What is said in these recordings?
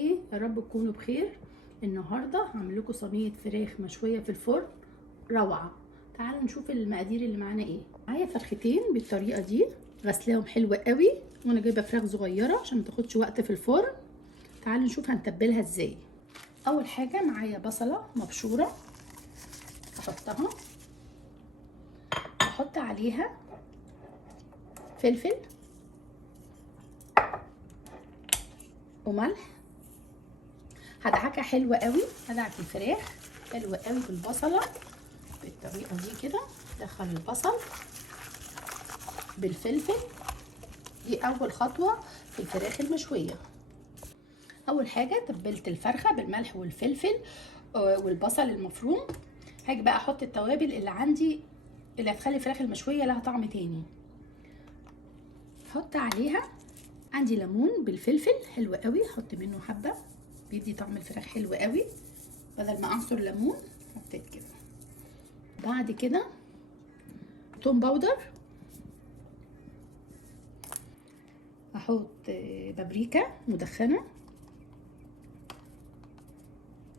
ايه؟ يا رب تكونوا بخير. النهارده هعمل لكم صينيه فراخ مشويه في الفرن روعه. تعالوا نشوف المقادير اللي معانا ايه. معايا فرختين بالطريقه دي، غسلاهم حلوه قوي، وانا جايبه فراخ صغيره عشان ما تاخدش وقت في الفرن. تعالوا نشوف هنتبلها ازاي. اول حاجه معايا بصله مبشوره، احطها، احط عليها فلفل وملح. هدعكها حلوه قوي، هدعك الفراخ حلوه قوي بالبصله بالطريقه دي كده. دخل البصل بالفلفل، دي اول خطوه في الفراخ المشويه. اول حاجه تبلت الفرخه بالملح والفلفل والبصل المفروم. هاجي بقى احط التوابل اللي عندي اللي هتخلي الفراخ المشويه لها طعم تاني. احط عليها عندي ليمون بالفلفل حلو قوي، احط منه حبه بيدي طعم الفراخ حلو قوي، بدل ما اعصر ليمون حطيت كده. بعد كده توم باودر، احط بابريكا مدخنه،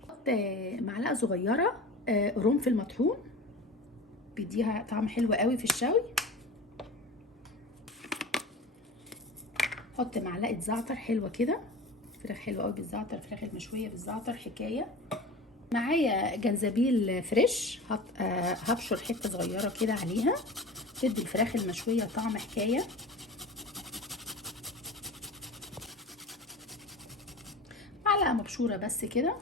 احط معلقه صغيره قرنفل مطحون بيديها طعم حلو قوي في الشوي. احط معلقه زعتر حلوه كده، فراخ حلوه قوي بالزعتر، الفراخ المشويه بالزعتر حكايه. معايا جنزبيل فريش، هبشر حته صغيره كده عليها، تدي الفراخ المشويه طعم حكايه. معلقه مبشوره بس كده،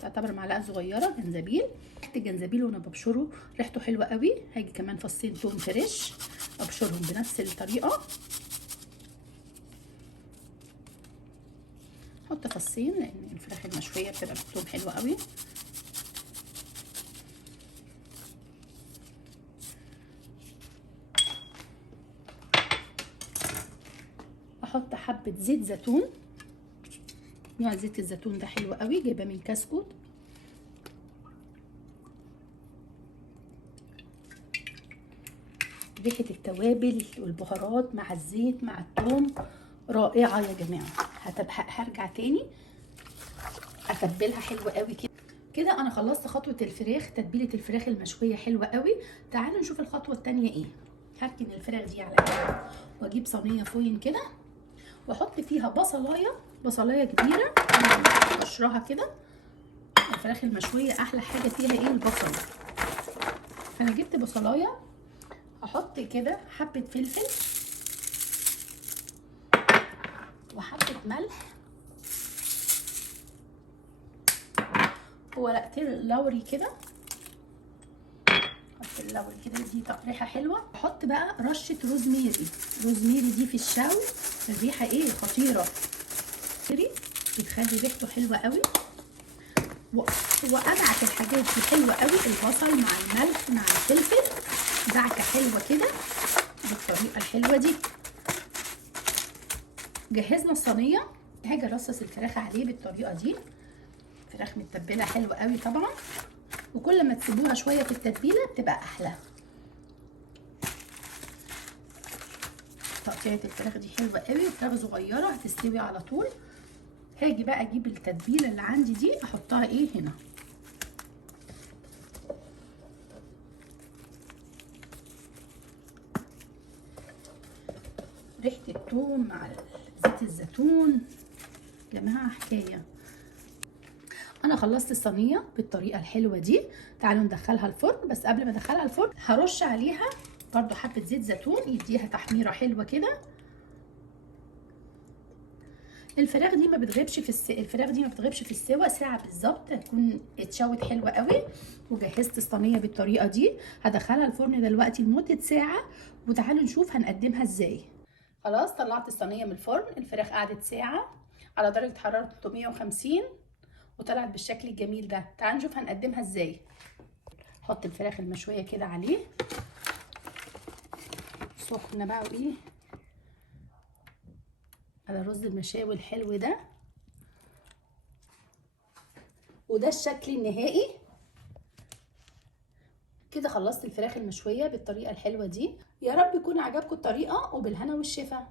تعتبر معلقه صغيره جنزبيل. ريحه الجنزبيل وانا ببشره ريحته حلوه قوي. هاجي كمان فصين توم فريش ابشرهم بنفس الطريقه، احط فصين لان الفراخ المشويه بتبقى بالثوم حلوه قوي. احط حبه زيت زيتون، نوع زيت الزيتون ده حلو قوي، جايباه من كاسكو. ريحه التوابل والبهارات مع الزيت مع الثوم رائعه يا جماعه. هرجع تاني اتبلها حلوه قوي كده. كده انا خلصت خطوه الفراخ، تتبيله الفراخ المشويه حلوه قوي. تعالوا نشوف الخطوه الثانيه ايه. هركن الفراخ دي على جنب واجيب صينيه فوين كده واحط فيها بصلايه كبيره بشرها كده. الفراخ المشويه احلى حاجه فيها ايه؟ البصل. فانا جبت بصلايه، احط كده حبه فلفل وحبه ملح وورقتين لوري كده. احط اللوري كده يدي ريحه حلوه. احط بقى رشه روزميري. روزميري دي في الشوي الريحه ايه؟ خطيره. بتخلي ريحته حلوه قوي. وادعك الحاجات دي حلوه قوي، البصل مع الملح مع الفلفل، دعكه حلوه كده بالطريقه الحلوه دي. جهزنا الصينيه، هاجي ارصص الفراخ عليه بالطريقه دي. فراخ متبله حلوه قوي طبعا، وكل ما تسيبوها شويه في التتبيله بتبقى احلى. تقطيعه الفراخ دي حلوه قوي، وفراخ صغيره هتستوي على طول. هاجي بقى اجيب التتبيله اللي عندي دي احطها ايه هنا. ريحه الثوم مع زيت الزيتون جماعه حكايه. انا خلصت الصينيه بالطريقه الحلوه دي. تعالوا ندخلها الفرن، بس قبل ما ادخلها الفرن هرش عليها برضو حبه زيت زيتون يديها تحميره حلوه كده. الفراخ دي ما بتغيبش في السوا ساعه بالظبط، هتكون اتشوت حلوه قوي. وجهزت الصينيه بالطريقه دي، هدخلها الفرن دلوقتي لمده ساعه، وتعالوا نشوف هنقدمها ازاي. خلاص طلعت الصينيه من الفرن، الفراخ قعدت ساعه على درجه حراره 350 وطلعت بالشكل الجميل ده. تعالوا نشوف هنقدمها ازاي. احط الفراخ المشويه كده عليه سخنه بقى وايه على رز المشاوي الحلو ده، وده الشكل النهائي. كده خلصت الفراخ المشويه بالطريقه الحلوه دي. يا رب يكون عجبكم الطريقه، وبالهنا والشفا.